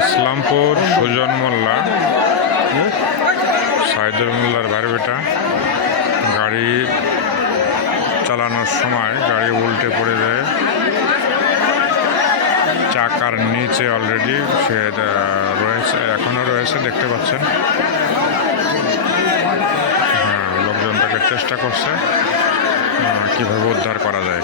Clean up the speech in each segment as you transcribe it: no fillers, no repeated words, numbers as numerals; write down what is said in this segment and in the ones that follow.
ইসলামপুর সুজন মোল্লা সাইদুল মোল্লার ভাই বেটা গাড়ি চালানোর সময় গাড়ি উল্টে পড়ে যায়, চাকার নিচে অলরেডি সে রয়েছে, এখনও রয়েছে দেখতে পাচ্ছেন। হ্যাঁ, লোকজন তাকে চেষ্টা করছে কিভাবে উদ্ধার করা যায়।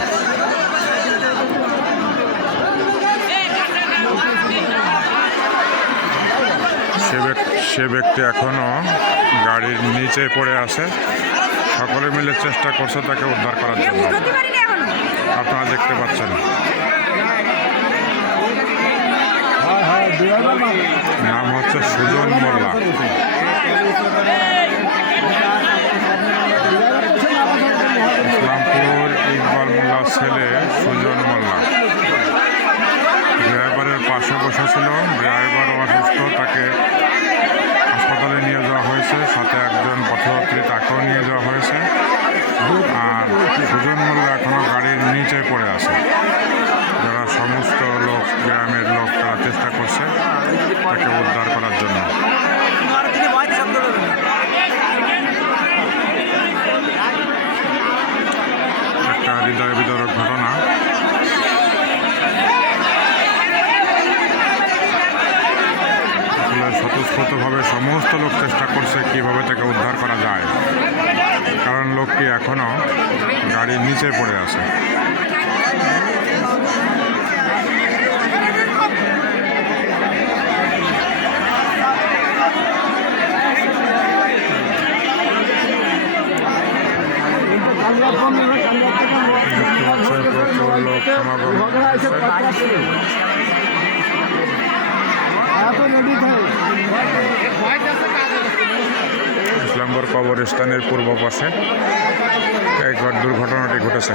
সে ব্যক্তি এখনও গাড়ির নিচে পড়ে আছে, সকলে মিলে চেষ্টা করছে তাকে উদ্ধার করার জন্য। আপনারা দেখতে পাচ্ছেন নাম হচ্ছে সুজন মোল্লা। ইসলামপুর ইকবাল মোল্লার ছেলে সুজন মোল্লা ড্রাইভারের পাশে বসেছিল, ড্রাইভারও অসুস্থ, তাকে হাসপাতালে নিয়ে যাওয়া হয়েছে, সাথে একজন পথযাত্রী তাকেও নিয়ে যাওয়া হয়েছে। আর সুজন মোল্লা এখনও গাড়ির নিচে পড়ে আছে। যারা সমস্ত লোক, গ্রামের লোক, তারা চেষ্টা করছে তাকে উদ্ধার করার জন্য। একটা হৃদয় বিদারক ঘটনা। স্বতঃস্ফূর্তভাবে সমস্ত লোক চেষ্টা করছে কিভাবে তাকে উদ্ধার করা যায়, কারণ লোকটি এখনও গাড়ির নিচে পড়ে আছে। প্রচুর লোক সমাগম। ইসলামপুর কবরস্থানের পূর্ব পাশে একবার দুর্ঘটনাটি ঘটেছে।